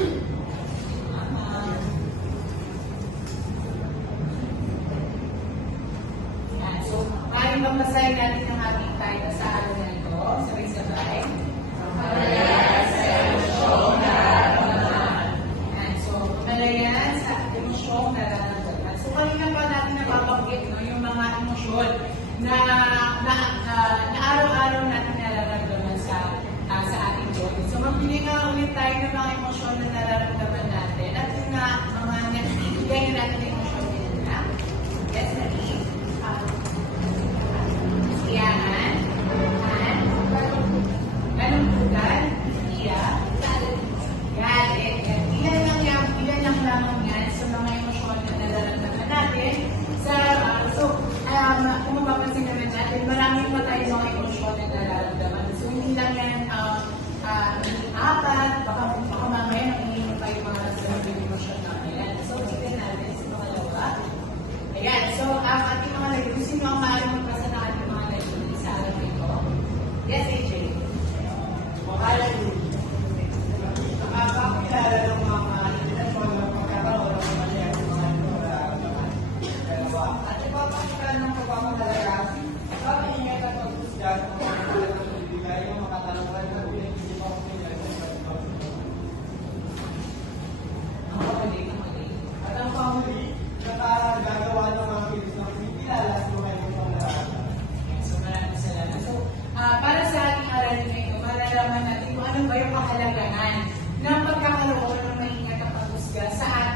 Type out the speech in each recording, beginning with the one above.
So, maaaring babasahin natin ang ating title sa araw na ito. Sabay-sabay. So, kamalayan sa emosyong nararamdaman. So, kanina pa natin napabanggit yung mga emosyon na araw-araw natin nararamdaman sa ating body. So, magbigay nga ulit tayo ng mga emosyon na nararamdaman natin. At yung mga nagbibigay natin ng emosyon din na. Yes, Nani. Iyahan. Kalungkutan. Iyak. Galit. Ilan lang lamang yan sa mga emosyon na nararamdaman natin. Kung mapapansin naman natin, marami pa tayo mga emosyon na nararamdaman. So, hindi lang yan apat, baka mamaya nangihingi pa yung mga nasasabi ng emosyon natin. So, tignan natin sa pangalawa. Ayan, so ang ating mga layunin, sino ang maaaring magpasa ng ating mga layunin sa araw ito? Yes, AJ? Makakakilala ng mga relasyon ng pagkakaroon ng kamalayan ng mga nararamdaman. Dalawa, at ipapakita ng pagpapalalakas, pag-iingat at pag-husgan ng mga nagbibigay ng mga katanungan na pinag-isip ang Ang pagkalig. at ang pamuli, nakagagawa ng mga kilos ng pinilala sa mga ibang nararamdaman. So, maraming salamat. So, para sa ating aralin na ito, malalaman natin kung ano ba yung kahalagahan ng pagkakaroon ng maingat at paghusga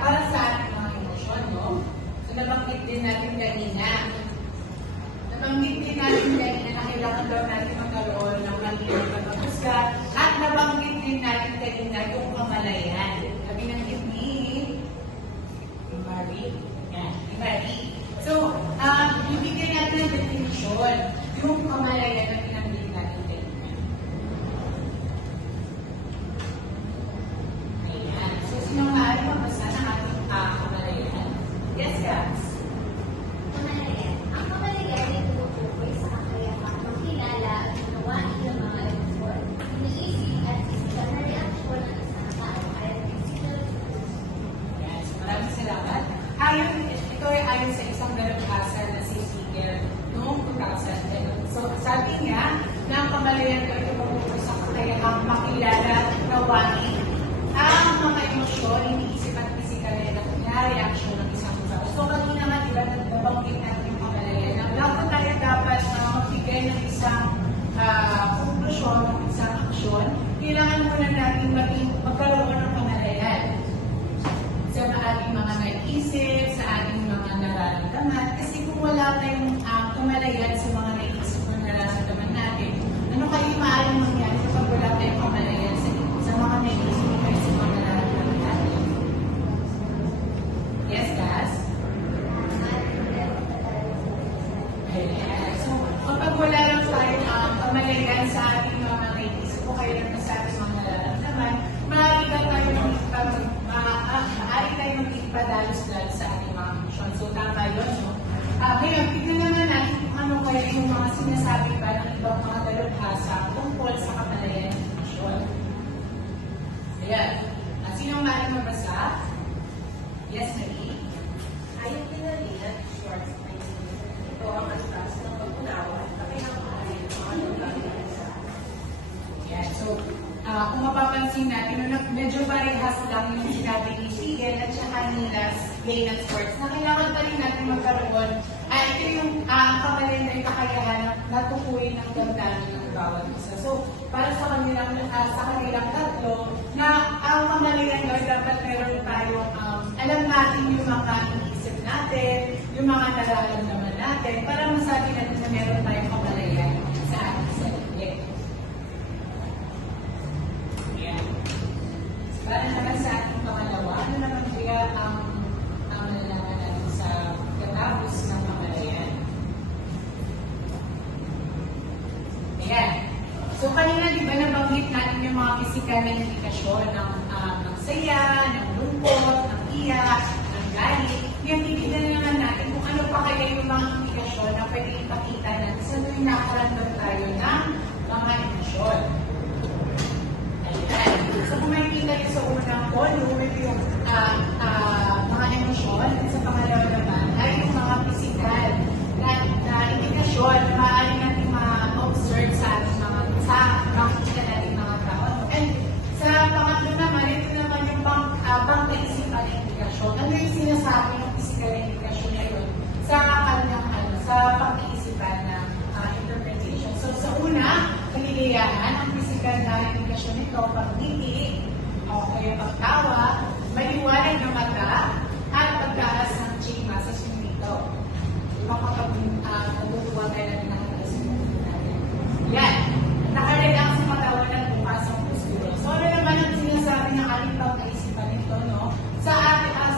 para sa ating mga emosyon, no? So, nabanggit din natin kanina. Na kailangan daw natin magkaroon ng maingat at paghusga at nabanggit din natin kanina yung kamalayan. Sabi ng Marie. Yan, Marie. So, bibigyan natin ng definition yung kamalayan na pinanggit natin kanina. Ayan. So, sino maaari magbasa ng ating kamalayan? Yes, guys. Kamalayan. Ang kamalayan ay tumutukoy sa kakayahang makilala at unawain ng mga emosyon, iniisip at pisikal na reaksyon ng isang tao ay physical. Yes, maraming salamat. Ito ay ayon sa isang dalubhasa na si Siegel noong 2010. So, sabi niya na ang kamalayan ko ito tumutukoy sa kakayahang makilala at unawain ang mga emosyon, iniisip at pisikal na reaksyon ng isang tao. So, kanina nga, diba, nabanggit natin yung kamalayan na dapat magbigay ng isang konklusyon, ng isang aksyon, kailangan muna natin magkaroon ng kamalayan sa ating mga naiisip, sa ating mga nararamdaman. Kasi kung wala tayong kamalayan sa mga naiisip o nararamdaman natin, ano kayo maaaring mangyari kapag wala tayong kamalayan sa mga naiisip o sa mga nararamdaman natin? Yes, guys? So, kapag wala lang tayong kamalayan sa ating mga naiisip o kayo lang sa ating mga nararamdaman, maaari tayo magpadalos-dalos sa ating mga emosyon. So, tama yun, no? Ngayon, tignan naman natin kung ano kaya yung mga sinasabi pa ng ibang mga dalubhasa tungkol sa kamalayan ng emosyon. Ayan. Sino maaaring mabasa? Yes, Marie? Ayon kina Leonard Schwartz, ito ang astas ng pag-unawa at kakayahang ng mga lugar sa Yan. So, kung mapapansin natin, medyo parehas lang yung sinabi ni Siegel at saka ni Leonard Schwartz na kailangan pa rin natin magkaroon. Ito yung kamalayan na yung kakayahan na natukuyin ng damdamin ng bawat isa. So, para sa kanilang tatlo, na ang kamalayan dapat meron tayong alam natin yung mga iniisip natin, yung mga nararamdaman natin, para masabi natin na meron tayong kamalayan sa ating sarili. Para naman sa ating pangalawa, ano naman kaya ang malalaman natin sa katapos ng kamalayan? Ayan. So, kanina, di ba nabanggit natin yung mga pisikal na indikasyon ng saya, ng lungkot, ng iyak, ng galit. Ngayon, titignan naman natin kung ano pa kaya yung mga indikasyon na pwede ipakita natin sa tuwing nakaramdam tayo ng mga emosyon. Ayan. So, kung makikita niyo sa unang column, mga emosyon. At sa pangalawa naman ay yung mga physical na indikasyon na maaari natin ma-observe sa ating sa makikita natin mga tao. And sa pangatlo naman, ito naman yung pang-kaisipan na indikasyon. Ano yung sinasabi ng physical na indikasyon na yun sa kanyang sa pang-iisipan na interpretation. So sa una, kaligayahan, ang physical na indikasyon nito, pag-ngiti, o kaya pagtawa, maliwanag na mata, at pagtaas ng chima sa sumito. Diba kapag natutuwa tayo natin nakataas yung sumito natin. Yan. Nakarelang sa katawan ng bukas ang puspiro. So ano naman ang sinasabi ng ating pag-kaisipan nito, no?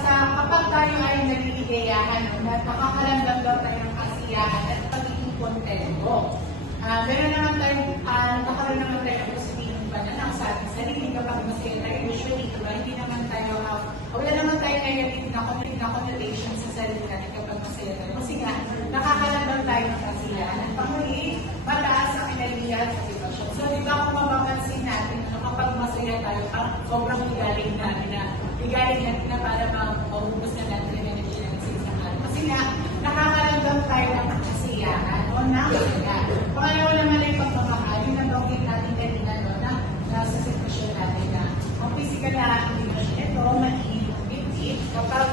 Kapag tayo ay naliligayahan, nakakaramdam daw tayo ng kasiyahan at pagiging kontento. Meron naman tayo, nagkakaroon naman tayo ng positibong pananaw sa ating sarili kapag masaya tayo. Usually, diba, hindi naman tayo, wala naman tayo negative na connotation sa sarili natin kapag masaya tayo. Kasi nga, nakakaramdam tayo ng kasiyahan. At panguli, mataas ang enerhiya at motivation. So, di ba kung mapapansin natin, kapag masaya tayo, sobrang ligaling natin na para maubos na natin yung enerhiya natin sa isang araw. Kasi nga, nakakaramdam tayo ng kasiyahan o ng kasiyahan. Pangalawa naman ay pagmamahal, yung nabanggit natin kanina, no, na nasa sitwasyon natin na ang physical na indikasyon ito, mag-iit kapag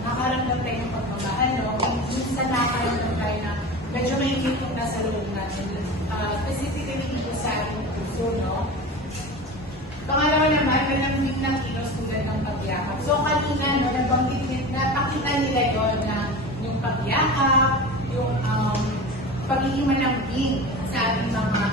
nakaramdam tayo ng pagmamahal, no, minsan nakaramdam tayo na medyo may yung nasa loob natin, specifically dito sa ating puso, no. Pangalawa naman, malamig ng kilos tulad ng pagyakap. So kanina, no, nabanggit napakita nila yun na yung pagyakap, yung pagiging malambing sa ating mga